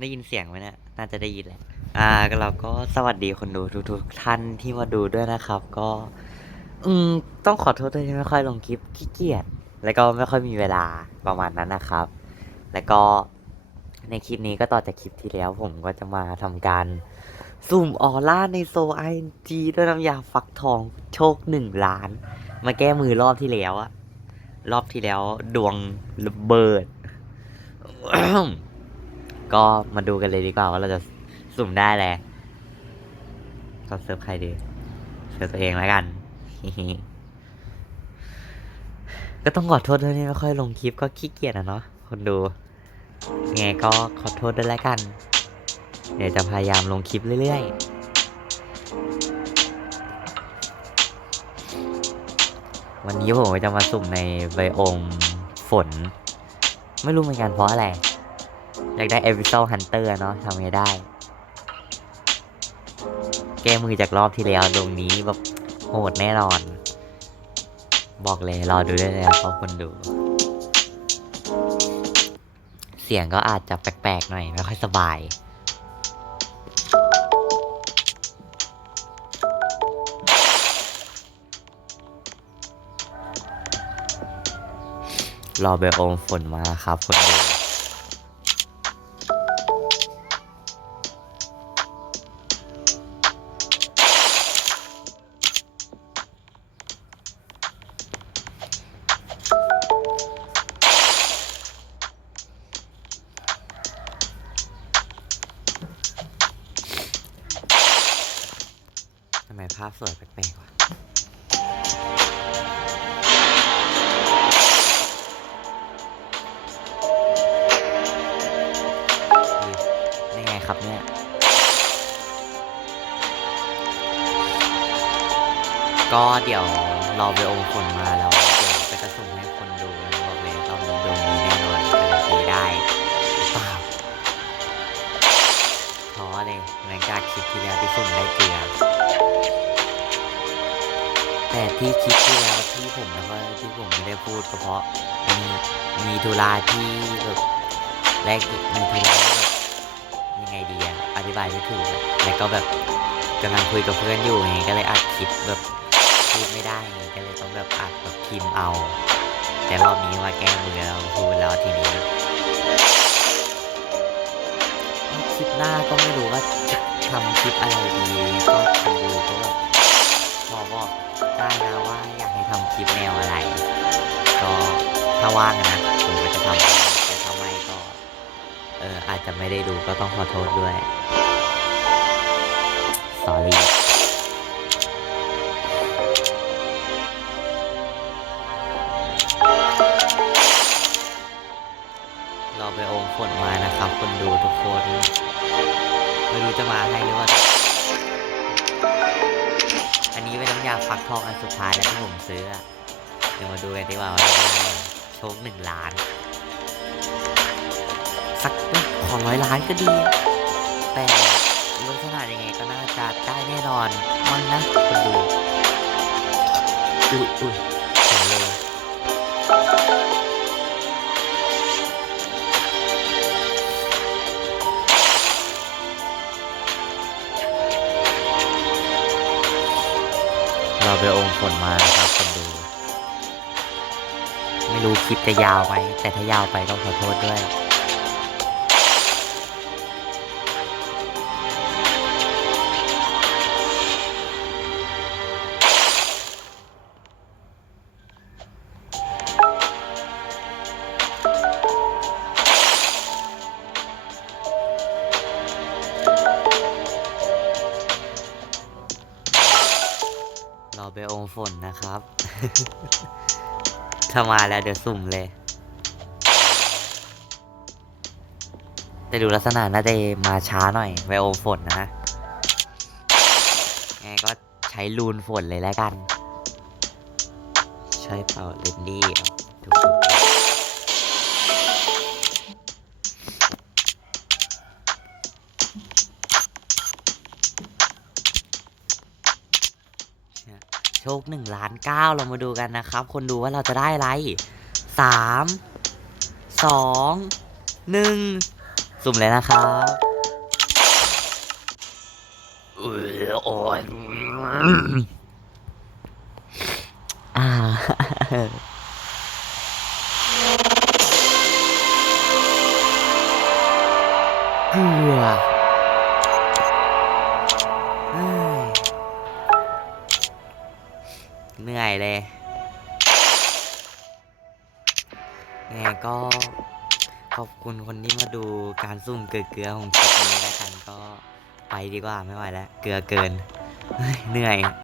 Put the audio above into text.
ได้ยินเสียงไหมเนี่ยน่าจะได้ยินแหละอ่าเราก็สวัสดีคนดูทุกๆท่านที่มาดูด้วยนะครับ ก็ อืมต้องขอโทษด้วยที่ไม่ค่อยลงคลิปขี้เกียจแล้วก็ไม่ค่อยมีเวลาประมาณนั้นนะครับ แล้วก็ในคลิปนี้ก็ต่อจากคลิปที่แล้ว ผมก็จะมาทำการสุ่มออร่าในโซไอจีด้วยน้ำยาฟักทองโชคหนึ่งล้าน มาแก้มือรอบที่แล้วอะรอบที่แล้วดวงระเบิด ก็มาดูกันเลยดีกว่าว่าเราจะสุ่มได้แหละก็เซิร์ฟใครดีเซิร์ฟตัวเองแล้วกัน ก็ต้องขอโทษด้วยที่ไม่ค่อยลงคลิปก็ขี้เกียจอะเนาะคนดูไงก็ขอโทษด้วยแล้วกัน เดี๋ยวจะพยายามลงคลิปเรื่อยๆ วันนี้ผมจะมาสุ่มในไบโอมฝน ไม่รู้เหมือนกันเพราะอะไร อยากได้เอ i ิ o ฮันเตอร์เนาะทำไงได้ แก้มือจากรอบที่แล้วตรงนี้แบบโหดแน่นอน บอกเลยรอดูได้เลยครับคนดู เสียงก็อาจจะแปลกๆหน่อย ไม่ค่อยสบายรอเบลโอมฝนมาครับคนดู ภาพสวยแปลกๆวะนี่ไงครับเนี่ยก็เดี๋ยวรอไปองค์ฝนมาแล้ว อเลยหลังจากคลิปที่แล้วที่สุ่มได้เกลือ แต่ที่คลิปที่แล้วที่ผมแล้วก็ที่ผมไม่ได้พูดก็เพราะมีมีธุระที่แบบแรกมีธุระแบบยังไงดีอะอธิบายไม่ถูกแล้วก็แบบกำลังคุยกับเพื่อนอยู่ไงก็เลยอัดคลิปแบบพูดไม่ได้ไงก็เลยต้องแบบอัดแบบพิมพ์เอา แต่รอบนี้มาแก้มือแล้วพูดแล้วทีนี้ คลิปหน้าก็ไม่รู้ว่าจะทำคลิปอะไรดีก็คนดูก็แบบพอบอกได้นะว่าอยากให้ทำคลิปแนวอะไร ก็ถ้าว่างนะผมก็จะทำแต่ถ้าไม่ก็เอออาจจะไม่ได้ดูก็ต้องขอโทษด้วย sorry เราไปองค์ฝนมานะครับคนดูทุกคน ไม่รู้จะมาให้หรือว่า อันนี้เป็นน้ำยาฟักทองอันสุดท้ายแล้วที่ผมซื้ออะเดี๋ยวมาดูกันดีกว่าว่าโชคหนึ่งล้าน สักขอร้อยล้านก็ดี แต่ลักษณะยังไงก็น่าจะได้แน่นอนมั้งนะคนดูอุ้ยอุ้ย เราไปองค์ฝนมานะครับคนดู ไม่รู้คลิปจะยาวไหมแต่ถ้ายาวไปก็ขอโทษด้วย เราไปองฝนนะครับ ถ้ามาแล้วเดี๋ยวสุ่มเลย แต่ดูลักษณะน่าจะมาช้าหน่อยไวโอฝนนะนะ ไงก็ใช้ลูนฝนเลยแล้วกัน ใช้เปล่าเลนดี้ถูก ชคหนึ่งล้านเก้าเรามาดูกันนะครับ คนดูว่าเราจะได้อะไรสามสองหนึ่งสุ่มเลยนะครับอุ๊ยโอ้ยอ่าเกือ เหนื่เลยยังไงก็ขอบคุณคนที่มาดูการซุ่มเกลือของคลิปนี้แล้วกันก็ไปดีกว่าไม่ไหวแล้ว เกลือเกิน เหนื่อย